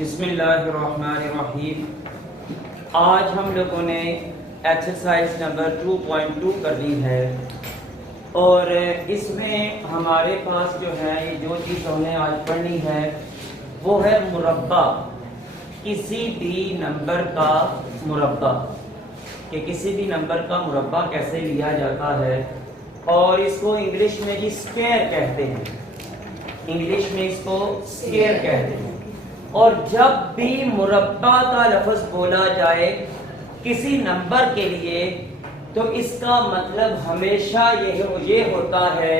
بسم اللہ الرحمن الرحیم۔ آج ہم لوگوں نے ایکسرسائز نمبر 2.2 کر لی ہے اور اس میں ہمارے پاس جو ہے جو چیز ہمیں آج پڑھنی ہے وہ ہے مربع، کسی بھی نمبر کا مربع، کہ کسی بھی نمبر کا مربع کیسے لیا جاتا ہے، اور اس کو انگلش میں جی سکوائر کہتے ہیں، انگلش میں اس کو سکوائر کہتے ہیں۔ اور جب بھی مربع کا لفظ بولا جائے کسی نمبر کے لیے تو اس کا مطلب ہمیشہ یہ ہوتا ہے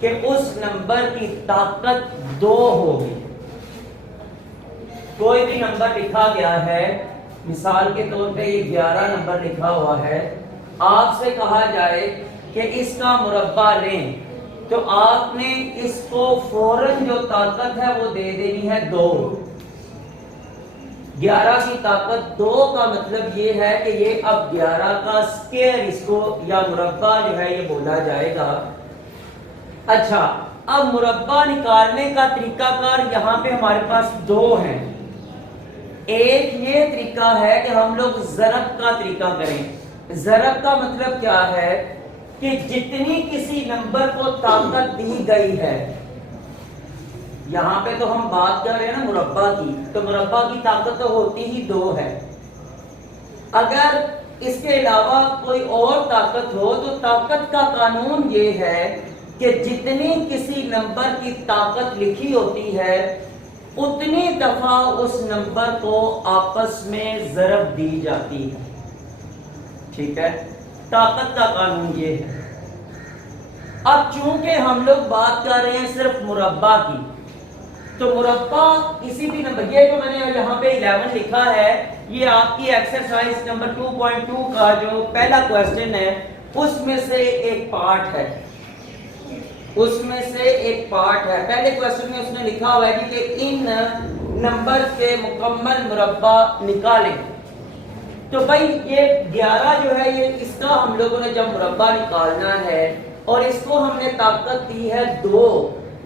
کہ اس نمبر کی طاقت 2 ہوگی۔ کوئی بھی نمبر لکھا گیا ہے، مثال کے طور پہ یہ 11 نمبر لکھا ہوا ہے، آپ سے کہا جائے کہ اس کا مربع لیں تو آپ نے اس کو فوراً جو طاقت ہے وہ دے دینی ہے 2۔ 11 کی طاقت 2 کا مطلب یہ ہے کہ یہ اب 11 کا سکوائر اس کو یا مربع جو ہے یہ بولا جائے گا۔ اچھا، اب مربع نکالنے کا طریقہ کار یہاں پہ ہمارے پاس 2 ہیں۔ ایک یہ طریقہ ہے کہ ہم لوگ ضرب کا طریقہ کریں۔ ضرب کا مطلب کیا ہے کہ جتنی کسی نمبر کو طاقت دی گئی ہے، یہاں پہ تو ہم بات کر رہے ہیں نا مربع کی، تو مربع کی طاقت تو ہوتی ہی 2 ہے۔ اگر اس کے علاوہ کوئی اور طاقت ہو تو طاقت کا قانون یہ ہے کہ جتنی کسی نمبر کی طاقت لکھی ہوتی ہے اتنی دفعہ اس نمبر کو آپس میں ضرب دی جاتی ہے۔ ٹھیک ہے، طاقت کا قانون یہ ہے۔ اب چونکہ ہم لوگ بات کر رہے ہیں صرف مربع کی، تو مربع کسی بھی نمبر، یہ جو میں نے یہاں پہ 11 لکھا ہے یہ آپ کی ایکسرسائز نمبر 2.2 کا جو پہلا کوسچن ہے اس میں سے ایک پارٹ ہے، اس میں سے ایک پارٹ ہے۔ پہلے کوسچن میں اس نے لکھا ہوا ہے کہ ان نمبر کے مکمل مربع نکالیں، تو بھائی یہ 11 جو ہے یہ اس کا ہم لوگوں نے جب مربع نکالنا ہے اور اس کو ہم نے طاقت دی ہے 2،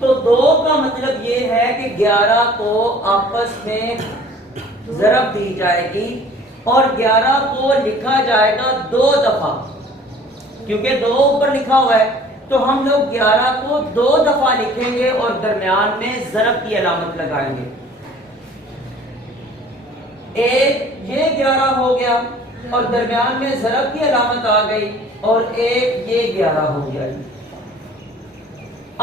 تو 2 کا مطلب یہ ہے کہ 11 کو آپس میں ضرب دی جائے گی اور 11 کو لکھا جائے گا 2 دفعہ، کیونکہ 2 اوپر لکھا ہوا ہے تو ہم لوگ 11 کو 2 دفعہ لکھیں گے اور درمیان میں ضرب کی علامت لگائیں گے۔ ایک یہ 11 ہو گیا اور درمیان میں ضرب کی علامت آ گئی، اور ایک یہ 11 ہو گیا۔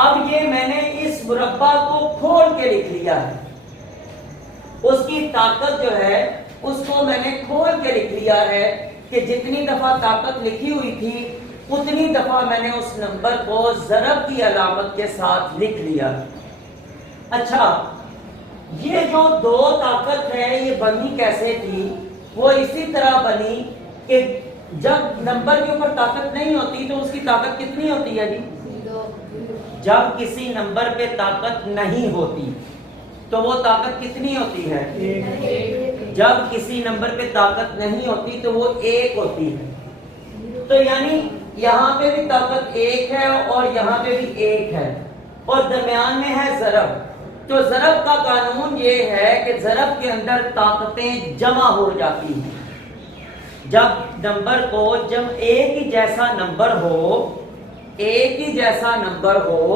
اب یہ میں نے اس مربع کو کھول کے لکھ لیا ہے، اس کی طاقت جو ہے اس کو میں نے کھول کے لکھ لیا ہے کہ جتنی دفعہ طاقت لکھی ہوئی تھی اتنی دفعہ میں نے اس نمبر کو ضرب کی علامت کے ساتھ لکھ لیا۔ اچھا، یہ جو 2 طاقت ہے یہ بنی کیسے تھی؟ وہ اسی طرح بنی کہ جب نمبر کے اوپر طاقت نہیں ہوتی تو اس کی طاقت کتنی ہوتی ہے جی؟ جب کسی نمبر پہ طاقت نہیں ہوتی تو وہ طاقت کتنی ہوتی ہے؟ جب کسی نمبر پہ طاقت نہیں ہوتی تو وہ 1 ہوتی ہے۔ تو یعنی یہاں پہ بھی طاقت 1 ہے اور یہاں پہ بھی 1 ہے اور درمیان میں ہے ضرب۔ تو ضرب کا قانون یہ ہے کہ ضرب کے اندر طاقتیں جمع ہو جاتی ہیں۔ جب نمبر کو جب ایک ہی جیسا نمبر ہو، ایک ہی جیسا نمبر ہو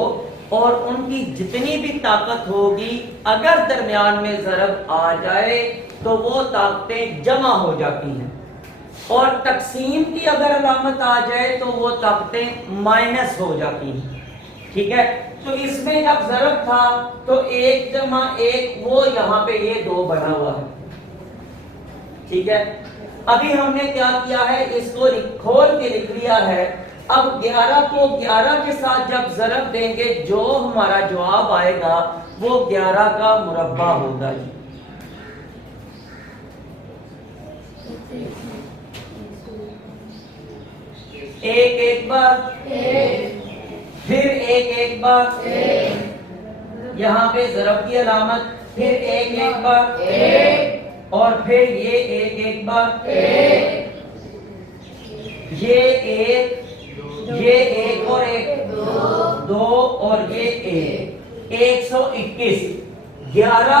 اور ان کی جتنی بھی طاقت ہوگی اگر درمیان میں ضرب آ جائے تو وہ طاقتیں جمع ہو جاتی ہیں، اور تقسیم کی اگر علامت آ جائے تو وہ طاقتیں مائنس ہو جاتی ہیں۔ ٹھیک ہے، تو اس میں جب ضرب تھا تو 1 جمع 1 وہ یہاں پہ یہ 2 بنا ہوا ہے۔ ٹھیک ہے، ابھی ہم نے کیا کیا ہے، اس کو کھول کے لکھ لیا ہے۔ اب 11 کو 11 کے ساتھ جب ضرب دیں گے جو ہمارا جواب آئے گا وہ 11 کا مربع ہوگا جی۔ ایک بار پھر ایک بار، یہاں پہ ضرب کی علامت، پھر ایک بار اور پھر یہ ایک بار، یہ ایک اور ایک 2 اور یہ 1، 121۔ 11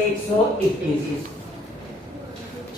121।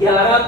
11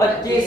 25,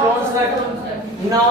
64, 9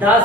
10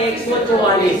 144,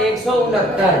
169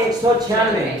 196,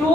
2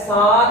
7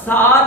7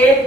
1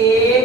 1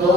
2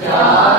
4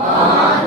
5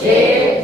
6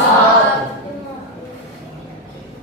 7।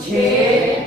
6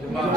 5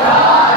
4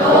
2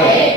1।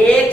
1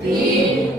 3,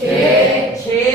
6, 6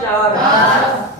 4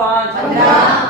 5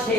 6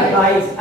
28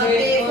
6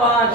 5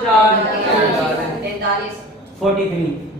4 43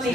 3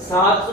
7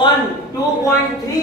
1 2.3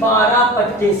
12-25।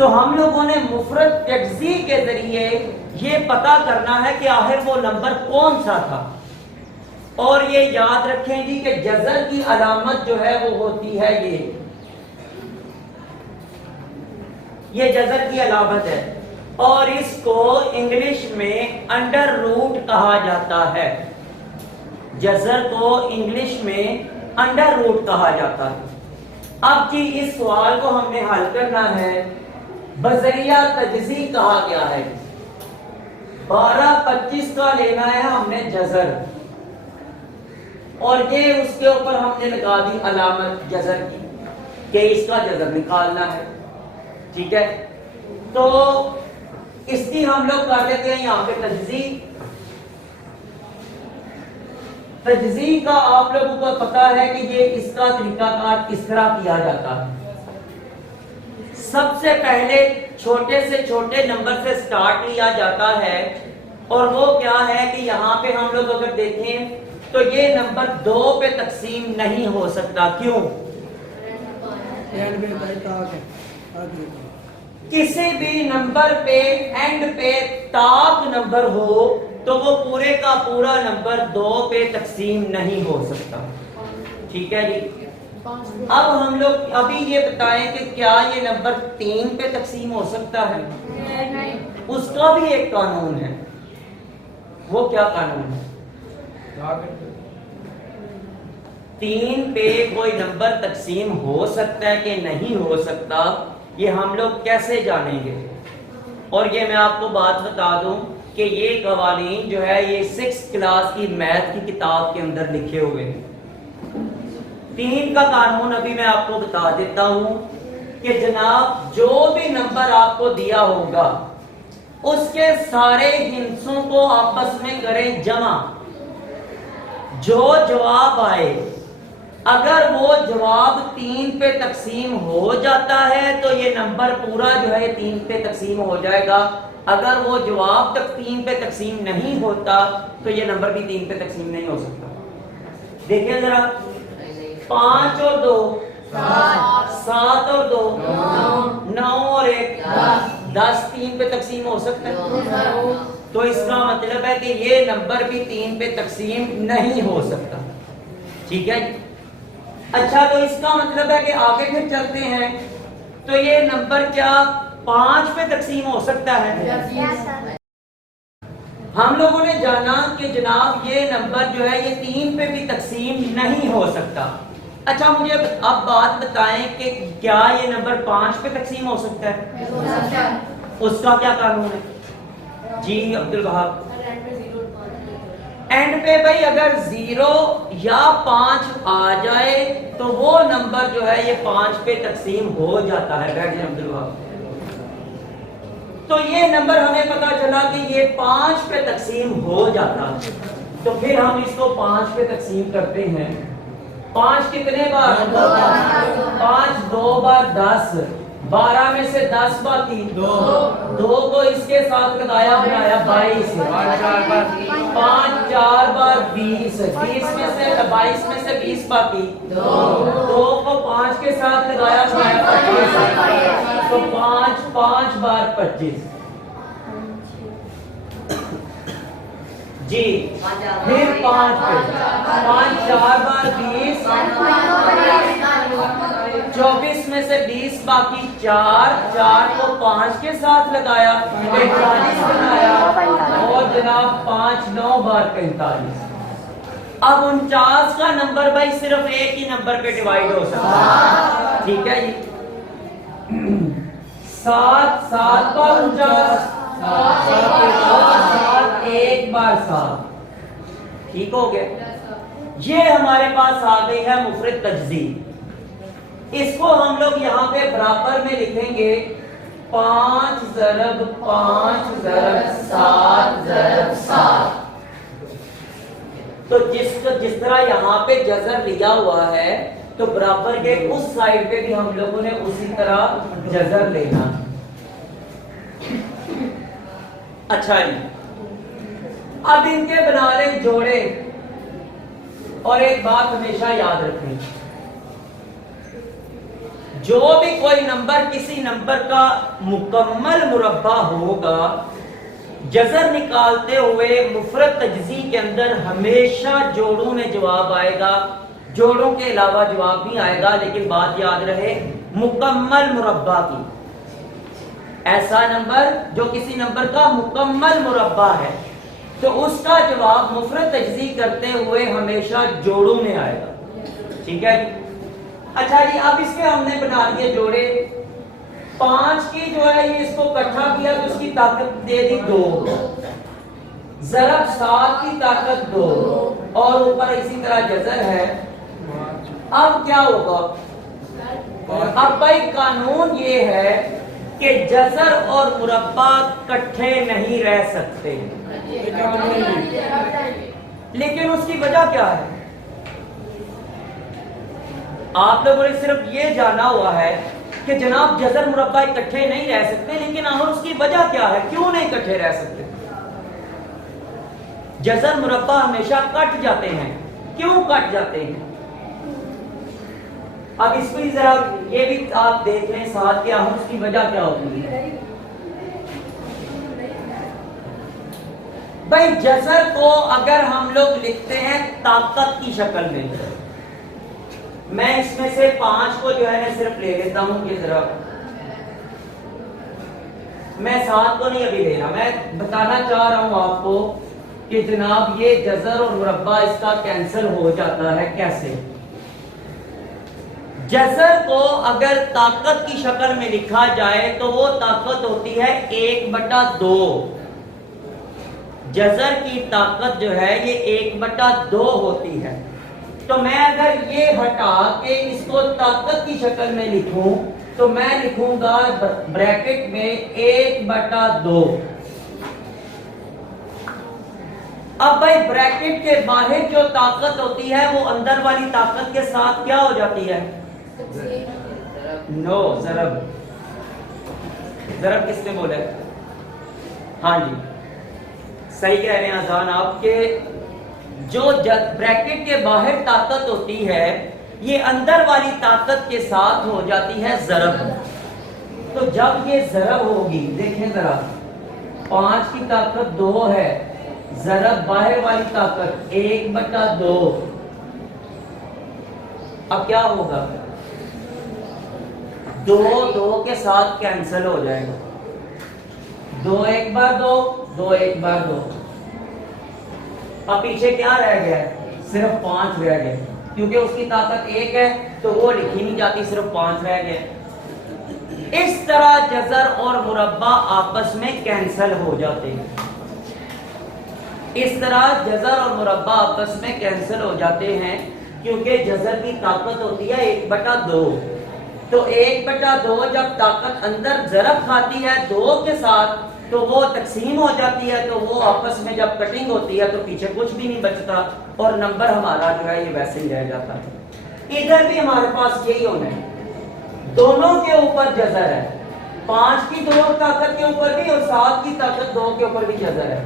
تو ہم لوگوں نے مفرد تجزیہ کے ذریعے یہ پتا کرنا ہے کہ آخر وہ نمبر کون سا تھا. اور یہ یاد رکھیں جی کہ جزر کی علامت جو ہے وہ ہوتی ہے یہ جزر کی علامت ہے، اور اس کو انگلش میں انڈر روٹ کہا جاتا ہے. جزر کو انگلش میں انڈر روٹ کہا جاتا ہے. اب جی اس سوال کو ہم نے حل کرنا ہے. بذریعہ تجزیہ کہا گیا ہے 12-25 کا لینا ہے ہم نے جزر، اور یہ اس کے اوپر ہم نے لگا دی علامت جزر کی کہ اس کا جزر نکالنا ہے. ٹھیک ہے، تو اس کی ہم لوگ کر لیتے ہیں یہاں پہ تجزیہ. تجزیہ کا آپ لوگوں کو پتا ہے کہ یہ اس کا طریقہ کار کس طرح کیا جاتا ہے. سب سے پہلے چھوٹے سے چھوٹے نمبر سے سٹارٹ لیا جاتا ہے، اور وہ کیا ہے کہ یہاں پہ ہم لوگ اگر دیکھیں تو یہ نمبر 2 پہ تقسیم نہیں ہو سکتا. کیوں؟ کسی بھی نمبر پہ اینڈ پہ تاک نمبر ہو تو وہ پورے کا پورا نمبر 2 پہ تقسیم نہیں ہو سکتا. ٹھیک ہے جی. اب ہم لوگ ابھی یہ بتائیں کہ کیا یہ نمبر 3 پہ تقسیم ہو سکتا ہے؟ اس کا بھی ایک قانون ہے. وہ کیا قانون ہے؟ 3 پہ کوئی نمبر تقسیم ہو سکتا ہے کہ نہیں ہو سکتا، یہ ہم لوگ کیسے جانیں گے؟ اور یہ میں آپ کو بات بتا دوں کہ یہ قوانین جو ہے یہ 6th کلاس کی میتھ کی کتاب کے اندر لکھے ہوئے ہیں. 3 کا قانون ابھی میں آپ کو بتا دیتا ہوں کہ جناب جو بھی نمبر آپ کو دیا ہوگا اس کے سارے ہندسوں کو آپس میں کریں جمع. جو جواب آئے اگر وہ جواب 3 پہ تقسیم ہو جاتا ہے تو یہ نمبر پورا جو ہے 3 پہ تقسیم ہو جائے گا. اگر وہ جواب تک 3 پہ تقسیم نہیں ہوتا تو یہ نمبر بھی 3 پہ تقسیم نہیں ہو سکتا. دیکھیں ذرا 5 اور 2 7 اور 2 9 اور 1 10 3 پہ تقسیم ہو سکتا ہے. تو اس کا مطلب ہے کہ یہ نمبر بھی 3 پہ تقسیم نہیں ہو سکتا. ٹھیک ہے. اچھا، تو اس کا مطلب ہے کہ آگے پھر چلتے ہیں تو یہ نمبر کیا 5 پہ تقسیم ہو سکتا ہے؟ ہم لوگوں نے جانا کہ جناب یہ نمبر جو ہے یہ 3 پہ بھی تقسیم نہیں ہو سکتا. اچھا مجھے اب بات بتائیں کہ کیا یہ نمبر 5 پہ تقسیم ہو سکتا ہے؟ اس کا کیا قانون ہے؟ جی عبد الوہاب. اینڈ پہ بھائی اگر 0 یا 5 آ جائے تو وہ نمبر جو ہے یہ 5 پہ تقسیم ہو جاتا ہے. بیٹھ جائیں عبد الوہاب. تو یہ نمبر ہمیں پتا چلا کہ یہ 5 پہ تقسیم ہو جاتا ہے. تو پھر ہم اس کو 5 پہ تقسیم کرتے ہیں. 5 کتنے بار؟ 5 2 بار 10. 12 میں سے 10 باقی 2 کو اس کے ساتھ لگایا بنایا 22. 5 4 بار 20. 20 میں سے 22 میں سے 20 باقی 2 کو 5 کے ساتھ لگایا بنایا 25. تو 5 5 بار 25. جی پھر 5 پہ 5 4 بار 20. 24 میں سے 20 باقی 4 کو 5 کے ساتھ لگایا 45 بنایا. اور جناب 5 9 بار 45. اب 49 کا نمبر بھائی صرف ایک ہی نمبر پہ ڈیوائیڈ ہو سکتا ہے. ٹھیک ہے جی. 7 7 بار 49. 7 1 بار 7. ٹھیک ہو گیا. یہ ہمارے پاس آ گئی ہے مفرد تجزیہ. اس کو ہم لوگ یہاں پہ برابر میں لکھیں گے 5 ضرب 5 ضرب 7 ضرب 7. تو جس طرح یہاں پہ جزر لیا ہوا ہے تو برابر کے اس سائڈ پہ بھی ہم لوگوں نے اسی طرح جزر لینا. اچھا جی. اب ان کے بنا لیں جوڑے. اور ایک بات ہمیشہ یاد رکھیں، جو بھی کوئی نمبر کسی نمبر کا مکمل مربع ہوگا، جذر نکالتے ہوئے مفرد تجزی کے اندر ہمیشہ جوڑوں میں جواب آئے گا، جوڑوں کے علاوہ جواب بھی آئے گا، لیکن بات یاد رہے مکمل مربع کی۔ ایسا نمبر جو کسی نمبر کا مکمل مربع ہے تو اس کا جواب مفرد تجزی کرتے ہوئے ہمیشہ جوڑوں میں آئے گا، ٹھیک ہے جی۔ اچھا جی، اب اس کے ہم نے بنا لیے جوڑے، 5 کی جو ہے یہ اس کو اکٹھا کیا تو اس کی طاقت دے دی 2، ضرب 7 کی طاقت 2، اور اوپر اسی طرح جذر ہے۔ اب کیا ہوگا؟ اب بھائی قانون یہ ہے کہ جذر اور مربع کٹھے نہیں رہ سکتے، لیکن اس کی وجہ کیا ہے؟ آپ لوگوں نے صرف یہ جانا ہوا ہے کہ جناب جذر مربع اکٹھے نہیں رہ سکتے، لیکن آخر اس کی وجہ کیا ہے، کیوں نہیں اکٹھے رہ سکتے؟ جذر مربع ہمیشہ کٹ جاتے ہیں، کیوں کٹ جاتے ہیں؟ اب اس کو ذرا یہ بھی آپ دیکھ لیں ساتھ کہ آخر اس کی وجہ کیا ہوتی ہے۔ بھائی جذر کو اگر ہم لوگ لکھتے ہیں طاقت کی شکل میں اس میں سے 5 کو جو ہے میں صرف لے لیتا ہوں کہ ذرا میں 7 کو نہیں ابھی لے رہا، میں بتانا چاہ رہا ہوں آپ کو کہ جناب یہ جذر اور مربع اس کا کینسل ہو جاتا ہے۔ کیسے؟ جذر کو اگر طاقت کی شکل میں لکھا جائے تو وہ طاقت ہوتی ہے 1/2۔ جذر کی طاقت جو ہے یہ 1/2 ہوتی ہے۔ تو میں اگر یہ ہٹا کے اس کو طاقت کی شکل میں لکھوں تو میں لکھوں گا بریکٹ میں 1/2۔ اب بھائی بریکٹ کے باہر جو طاقت ہوتی ہے وہ اندر والی طاقت کے ساتھ کیا ہو جاتی ہے؟ نو، ضرب۔ ضرب کس نے بولے؟ ہاں جی صحیح کہہ رہے ہیں اذان آپ کے جو بریکٹ کے باہر طاقت ہوتی ہے یہ اندر والی طاقت کے ساتھ ہو جاتی ہے ضرب۔ تو جب یہ ضرب ہوگی، دیکھیں ذرا 5 کی طاقت 2 ہے، ضرب باہر والی طاقت 1/2، اب کیا ہوگا؟ 2 کے ساتھ کینسل ہو جائے گا، 2 1 بار 2، 2 1 بار 2۔ اب پیچھے کیا رہ گیا؟ صرف 5 رہ گئے، کیونکہ اس کی طاقت 1 ہے تو وہ لکھی نہیں جاتی، صرف 5 رہ گئے۔ اس طرح جذر اور مربع آپس میں کینسل ہو جاتے ہیں، اس طرح جذر اور مربع آپس میں کینسل ہو جاتے ہیں، کیونکہ جذر کی طاقت ہوتی ہے 1/2۔ تو 1/2 جب طاقت اندر ضرب کھاتی ہے 2 کے ساتھ تو وہ تقسیم ہو جاتی ہے، تو وہ آپس میں جب کٹنگ ہوتی ہے تو پیچھے کچھ بھی نہیں بچتا اور نمبر ہمارا جو ہے یہ ویسے ہی رہ جاتا ہے۔ ادھر بھی ہمارے پاس یہی ہونا ہے، دونوں کے اوپر جذر ہے، 5 کی 2 طاقت کے اوپر بھی اور 7 کی طاقت 2 کے اوپر بھی جذر ہے۔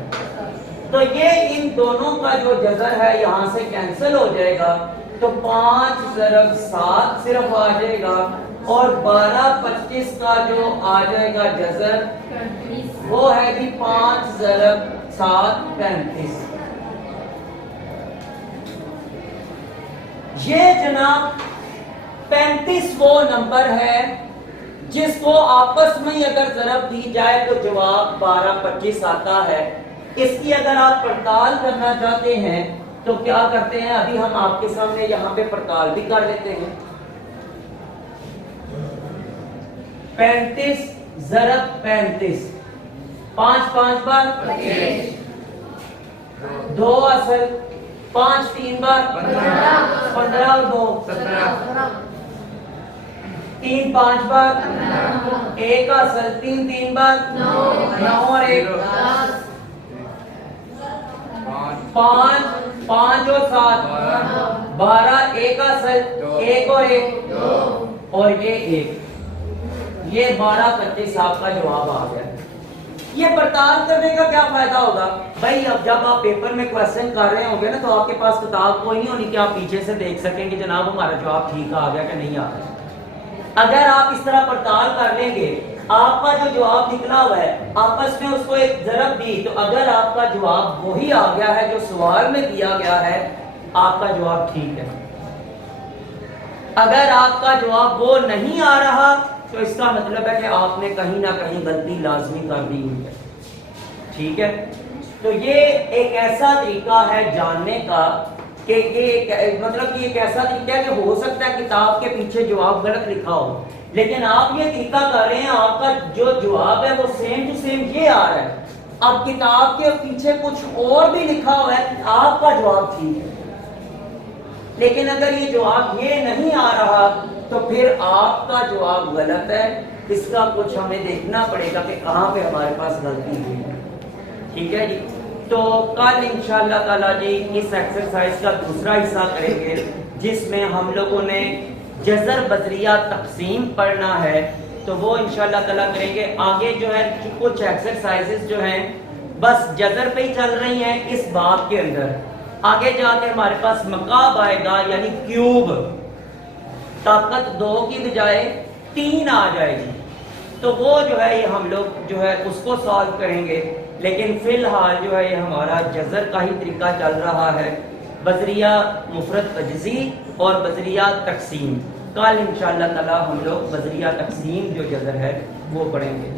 تو یہ ان دونوں کا جو جذر ہے یہاں سے کینسل ہو جائے گا، تو 5 ضرب 7 صرف آ جائے گا، اور 12 25 کا جو آ جائے گا جذر وہ ہے جی 5 ضرب 7 35۔ یہ جناب 35 وہ نمبر ہے جس کو آپس میں اگر ضرب دی جائے تو جواب 12 25 آتا ہے۔ اس کی اگر آپ پڑتال کرنا چاہتے ہیں تو کیا کرتے ہیں؟ ابھی ہم آپ کے سامنے یہاں پہ پڑتال بھی کر لیتے ہیں۔ 35 ضرب 35، 5 5 بار 2 اصل، 5 3 بار 15 اور 2 17، 3 5 بار 1 اصل، 3 3 بار 9 اور 1 5 5 اور 7 12، 1 اصل، 1 اور 1 اور یہ 1، یہ 12 25 آپ کا جواب آ گیا۔ یہ پڑتال کرنے کا کیا فائدہ ہوگا؟ بھائی اب جب آپ پیپر میں کوشچن کر رہے ہوں گے نا تو آپ کے پاس کتاب کوئی نہیں ہونی کہ آپ پیچھے سے دیکھ سکیں کہ جناب ہمارا جواب ٹھیک آ گیا کہ نہیں آ گیا۔ اگر آپ اس طرح پڑتال کر لیں گے، آپ کا جو جواب نکلا ہوا ہے آپس میں اس کو ایک ضرب دی، تو اگر آپ کا جواب وہی آ گیا ہے جو سوال میں دیا گیا ہے، آپ کا جواب ٹھیک ہے۔ اگر آپ کا جواب وہ نہیں آ رہا تو اس کا مطلب ہے کہ آپ نے کہیں نہ کہیں غلطی لازمی کر دی ہوئی ہے، ٹھیک ہے۔ تو یہ ایک ایسا طریقہ ہے جاننے کا کہ یہ مطلب کہ ایک ایسا طریقہ ہے کہ ہو سکتا ہے کتاب کے پیچھے جواب غلط لکھا ہو، لیکن آپ یہ طریقہ کر رہے ہیں، آپ کا جو جواب ہے وہ سیم ٹو سیم یہ آ رہا ہے۔ اب کتاب کے پیچھے کچھ اور بھی لکھا ہوا ہے، آپ کا جواب ٹھیک ہے، لیکن اگر یہ جواب یہ نہیں آ رہا تو پھر آپ کا جواب غلط ہے۔ اس کا کچھ ہمیں دیکھنا پڑے گا کہ کہاں پہ ہمارے پاس غلطی ہوئی ہے، ٹھیک ہے جی۔ تو کل انشاءاللہ تعالیٰ جی اس ایکسرسائز کا دوسرا حصہ کریں گے، جس میں ہم لوگوں نے جذر بذریعہ تقسیم پڑھنا ہے، تو وہ انشاءاللہ تعالیٰ کریں گے۔ آگے جو ہے کچھ ایکسرسائزز جو ہیں بس جذر پہ ہی چل رہی ہیں اس باب کے اندر، آگے جا کے ہمارے پاس مکعب آئے گا، یعنی کیوب، طاقت 2 کی بجائے 3 آ جائے گی، تو وہ جو ہے یہ ہم لوگ جو ہے اس کو سالو کریں گے۔ لیکن فی الحال جو ہے یہ ہمارا جذر کا ہی طریقہ چل رہا ہے، بذریعہ مفرد تجزی اور بذریعہ تقسیم۔ کل انشاءاللہ تعالی ہم لوگ بذریعہ تقسیم جو جذر ہے وہ پڑھیں گے۔